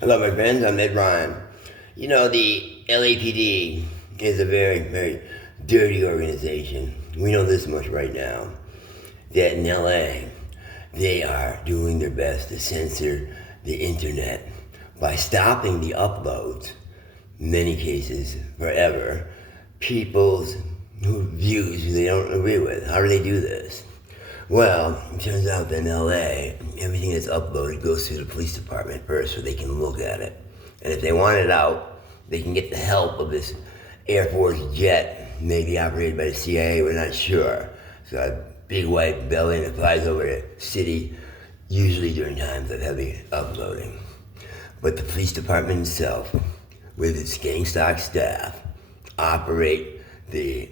Hello, my friends. I'm Ed Ryan. You know, the LAPD is a very, very dirty organization. We know this much right now that in LA, they are doing their best to censor the internet by stopping the uploads, in many cases, forever, people's views they don't agree with. How do they do this? Well, it turns out that in LA, everything that's uploaded goes to the police department first so they can look at it. And if they want it out, they can get the help of this Air Force jet, maybe operated by the CIA, we're not sure. It's got a big white belly and it flies over the city, usually during times of heavy uploading. But the police department itself, with its gang stock staff, operate the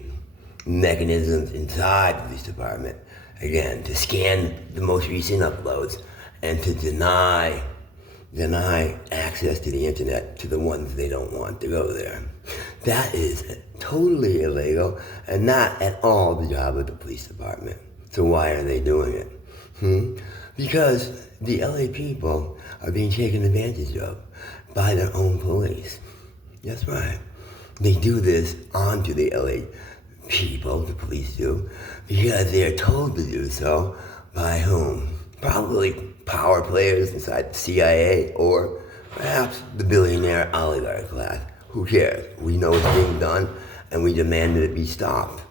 mechanisms inside the police department, again, to scan the most recent uploads and to deny access to the internet to the ones they don't want to go there. That is totally illegal and not at all the job of the police department. So why are they doing it? Because the LA people are being taken advantage of by their own police. That's right. They do this onto the LA people, the police do, because they are told to do so by whom? Probably power players inside the CIA or perhaps the billionaire oligarch class. Who cares? We know it's being done and we demand that it be stopped.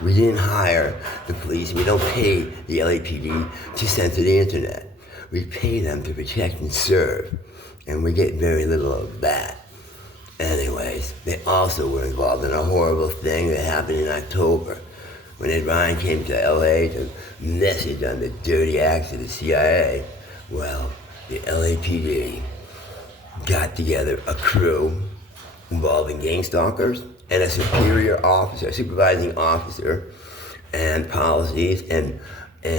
We didn't hire the police. We don't pay the LAPD to censor the internet. We pay them to protect and serve, and we get very little of that. Anyways, they also were involved in a horrible thing that happened in October when Ed Ryan came to LA to message on the dirty acts of the CIA. Well, the LAPD got together a crew involving gang stalkers and a superior officer, supervising officer, and policies and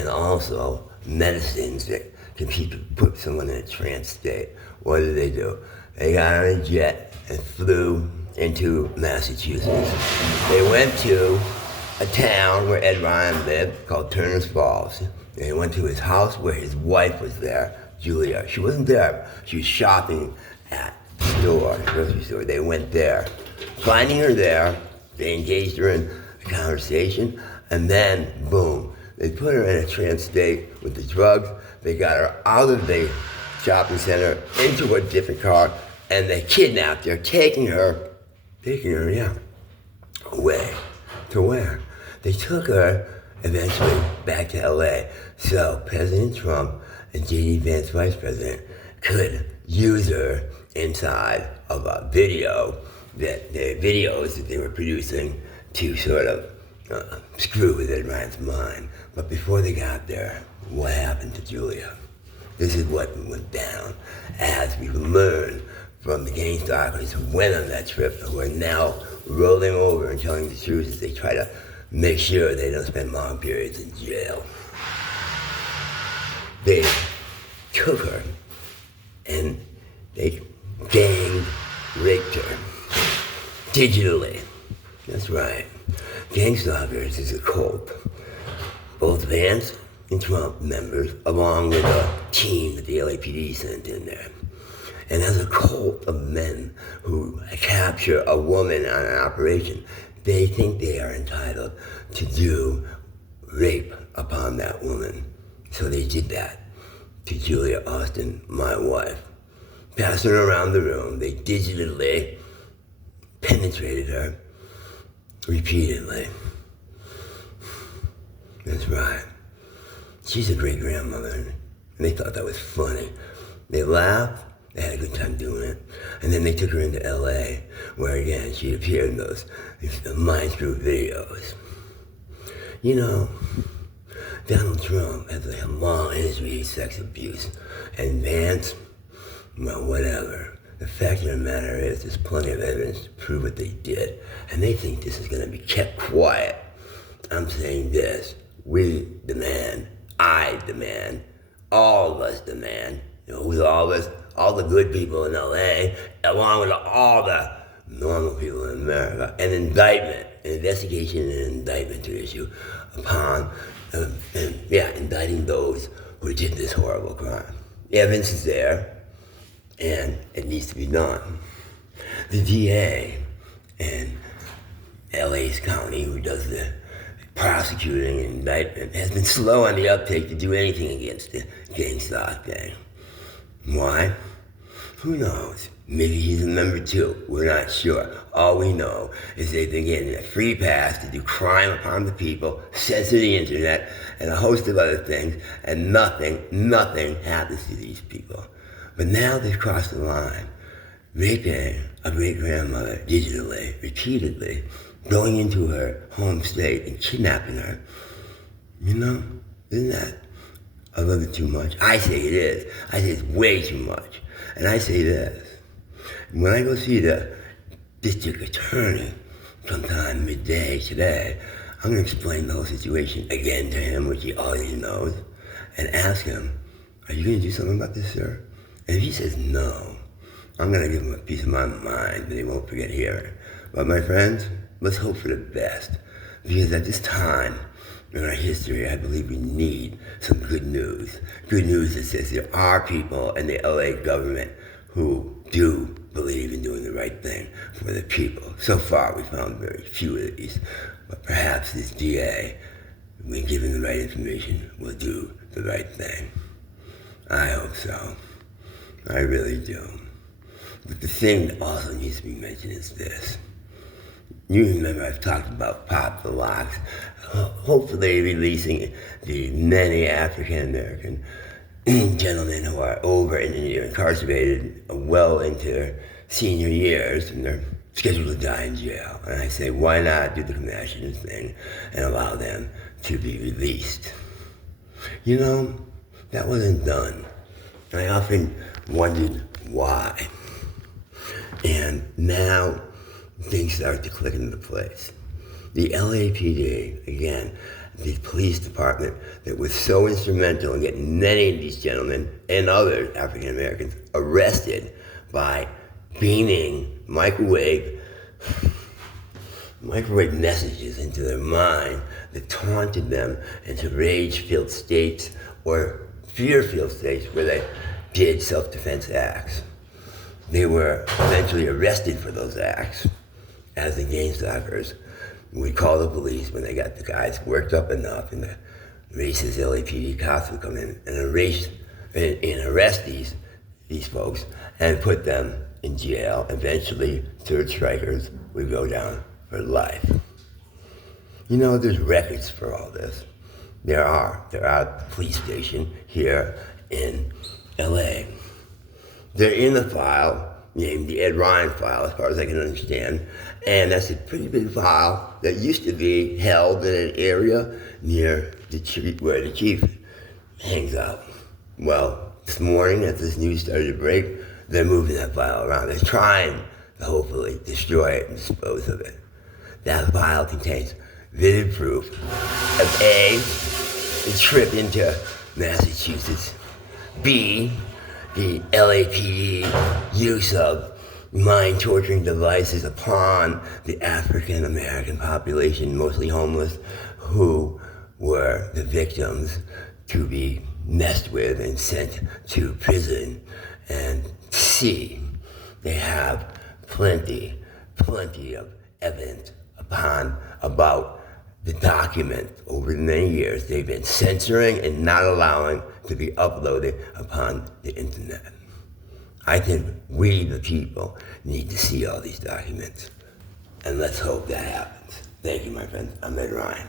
also medicines that can put someone in a trance state. What did they do? They got on a jet and flew into Massachusetts. They went to a town where Ed Ryan lived called Turner's Falls. They went to his house where his wife was there, Julia. She wasn't there. She was shopping at the store, the grocery store. They went there. Finding her there, they engaged her in a conversation, and then, boom, they put her in a trance state with the drugs. They got her out of the shopping center into a different car, and they kidnapped her, taking her, away. To where? They took her eventually back to LA. So President Trump and J.D. Vance, Vice President, could use her inside of a videos that they were producing to sort of screw with Ed Ryan's mind. But before they got there, what happened to Julia? This is what went down as we learned from the gang stalkers who went on that trip, who are now rolling over and telling the truth as they try to make sure they don't spend long periods in jail. They took her and they gang raped her digitally. That's right. Gang stalkers is a cult. Both Vance and Trump members, along with a team that the LAPD sent in there. And as a cult of men who capture a woman on an operation, they think they are entitled to do rape upon that woman. So they did that to Julia Austin, my wife. Passed her around the room. They digitally penetrated her repeatedly. That's right. She's a great grandmother, and they thought that was funny. They laughed. They had a good time doing it. And then they took her into LA, where again, she appeared in those Mind Screw videos. You know, Donald Trump has a long history of sex abuse. And Vance, well, whatever. The fact of the matter is, there's plenty of evidence to prove what they did. And they think this is going to be kept quiet. I'm saying this. We demand, I demand, all of us demand, who's all of us? All the good people in LA, along with all the normal people in America, an investigation and indictment to issue upon, indicting those who did this horrible crime. The evidence is there, and it needs to be done. The DA in LA's county, who does the prosecuting and indictment, has been slow on the uptake to do anything against the GameStop gang. Why? Who knows? Maybe he's a number two. We're not sure. All we know is they've been getting a free pass to do crime upon the people, censor the internet, and a host of other things, and nothing happens to these people. But now they've crossed the line, raping a great-grandmother digitally, repeatedly, going into her home state and kidnapping her. You know, isn't that a little bit too much? I say it is. I say it's way too much. And I say this. When I go see the district attorney sometime midday today, I'm going to explain the whole situation again to him, which he already knows, and ask him, are you going to do something about this, sir? And if he says no, I'm going to give him a piece of my mind that he won't forget hearing. But my friends, let's hope for the best. Because at this time in our history, I believe we need some good news. Good news that says there are people in the LA government who do believe in doing the right thing for the people. So far, we found very few of these. But perhaps this DA, when given the right information, will do the right thing. I hope so. I really do. But the thing that also needs to be mentioned is this. You remember I've talked about Pop the Locks, hopefully releasing the many African-American gentlemen who are over and incarcerated well into their senior years, and they're scheduled to die in jail. And I say, why not do the compassionate thing and allow them to be released? You know, that wasn't done. I often wondered why. And now things start to click into place. The LAPD, again, the police department that was so instrumental in getting many of these gentlemen and other African Americans arrested by beaming microwave messages into their mind that taunted them into rage-filled states or fear-filled states where they did self-defense acts. They were eventually arrested for those acts as the GameStoppers would call the police when they got the guys worked up enough, and the racist LAPD cops would come in and arrest these folks and put them in jail. Eventually, third strikers would go down for life. You know, there's records for all this. There are a police station here in LA. They're in the file named the Ed Ryan file, as far as I can understand, and that's a pretty big file that used to be held in an area near where the chief hangs out. Well, this morning, as this news started to break, they're moving that file around. They're trying to hopefully destroy it and dispose of it. That file contains vivid proof of A, the trip into Massachusetts, B, the LAPD use of mind-torturing devices upon the African American population, mostly homeless, who were the victims to be messed with and sent to prison. And C, they have plenty of evidence about the document over the many years they've been censoring and not allowing to be uploaded upon the internet. I think we, the people, need to see all these documents. And let's hope that happens. Thank you, my friends. I'm Ed Ryan.